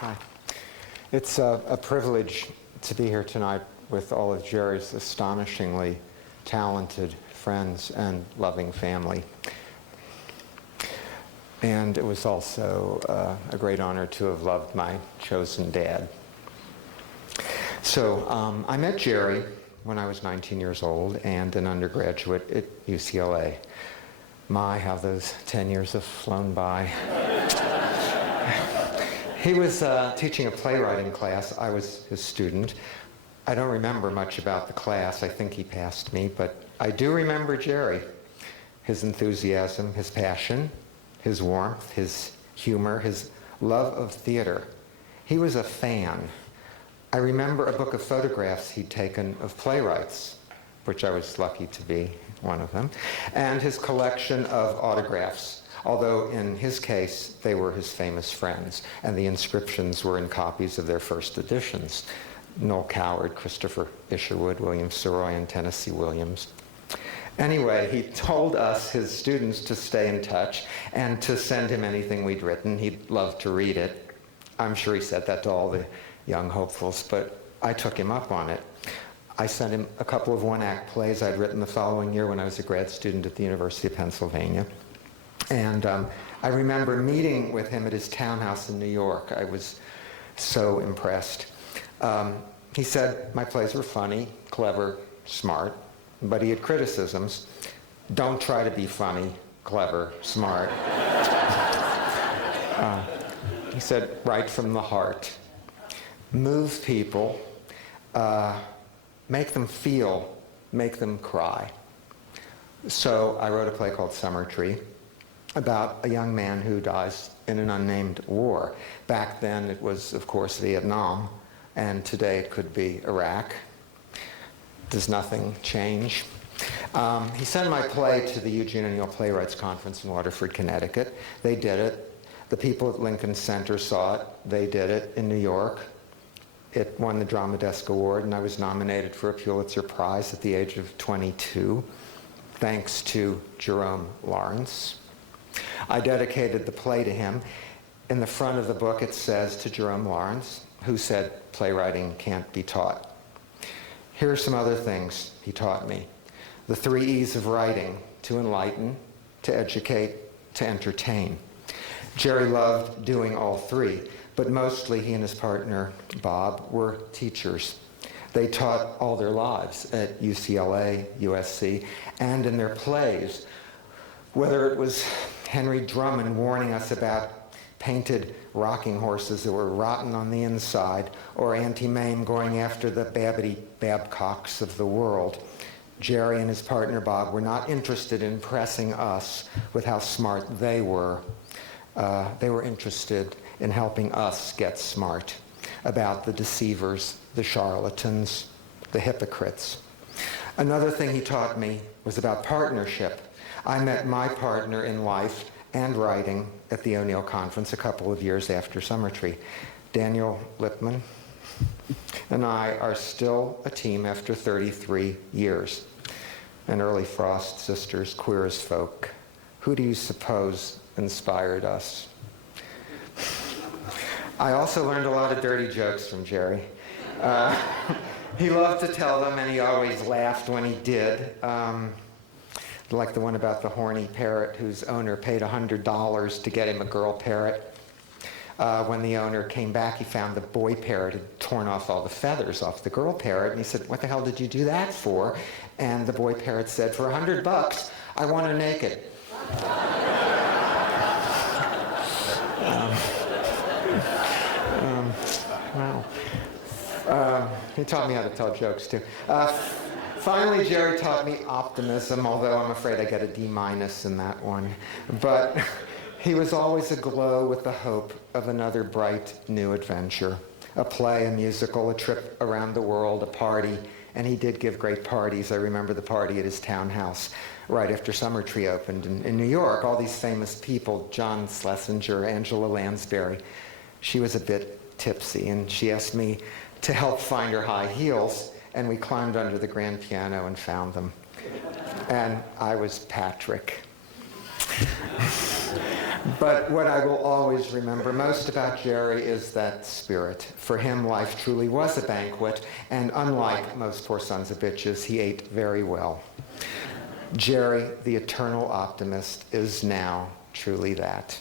Hi. It's a privilege to be here tonight with all of Jerry's astonishingly talented friends and loving family. And it was also a great honor to have loved my chosen dad. So I met Jerry when I was 19 years old and an undergraduate at UCLA. My, how those 10 years have flown by. He was teaching a playwriting class. I was his student. I don't remember much about the class. I think he passed me, but I do remember Jerry. His enthusiasm, his passion, his warmth, his humor, his love of theater. He was a fan. I remember a book of photographs he'd taken of playwrights, which I was lucky to be one of them, and his collection of autographs, although in his case, they were his famous friends, and the inscriptions were in copies of their first editions. Noel Coward, Christopher Isherwood, William Saroyan, Tennessee Williams. Anyway, he told us, his students, to stay in touch and to send him anything we'd written. He'd love to read it. I'm sure he said that to all the young hopefuls, but I took him up on it. I sent him a couple of one-act plays I'd written the following year when I was a grad student at the University of Pennsylvania. And I remember meeting with him at his townhouse in New York. I was so impressed. He said my plays were funny, clever, smart, but he had criticisms. Don't try to be funny, clever, smart. He said, write from the heart. Move people, make them feel, make them cry. So I wrote a play called Summer Tree about a young man who dies in an unnamed war. Back then it was, of course, Vietnam, and today it could be Iraq. Does nothing change? He sent my play to the Eugene O'Neill Playwrights Conference in Waterford, Connecticut. They did it. The people at Lincoln Center saw it. They did it in New York. It won the Drama Desk Award, and I was nominated for a Pulitzer Prize at the age of 22, thanks to Jerome Lawrence. I dedicated the play to him. In the front of the book it says, to Jerome Lawrence, who said playwriting can't be taught. Here are some other things he taught me. The 3 E's of writing: to enlighten, to educate, to entertain. Jerry loved doing all 3, but mostly he and his partner, Bob, were teachers. They taught all their lives at UCLA, USC, and in their plays, whether it was Henry Drummond warning us about painted rocking horses that were rotten on the inside, or Auntie Mame going after the Babbity Babcocks of the world. Jerry and his partner Bob were not interested in impressing us with how smart they were. They were interested in helping us get smart about the deceivers, the charlatans, the hypocrites. Another thing he taught me was about partnership. I met my partner in life and writing at the O'Neill Conference a couple of years after Summer Tree. Daniel Lipman and I are still a team after 33 years. And Early Frost Sisters, Queer as Folk. Who do you suppose inspired us? I also learned a lot of dirty jokes from Jerry. He loved to tell them, and he always laughed when he did. Like the one about the horny parrot whose owner paid $100 to get him a girl parrot. When the owner came back, he found the boy parrot had torn off all the feathers off the girl parrot, and he said, "What the hell did you do that for?" And the boy parrot said, "For $100, I want her naked." He taught me how to tell jokes, too. Finally, Jerry taught me optimism, although I'm afraid I get a D- in that one. But he was always aglow with the hope of another bright new adventure. A play, a musical, a trip around the world, a party. And he did give great parties. I remember the party at his townhouse right after Summer Tree opened in New York. All these famous people, John Schlesinger, Angela Lansbury. She was a bit tipsy, and she asked me to help find her high heels, and we climbed under the grand piano and found them. And I was Patrick. But what I will always remember most about Jerry is that spirit. For him, life truly was a banquet, and unlike most poor sons of bitches, he ate very well. Jerry, the eternal optimist, is now truly that.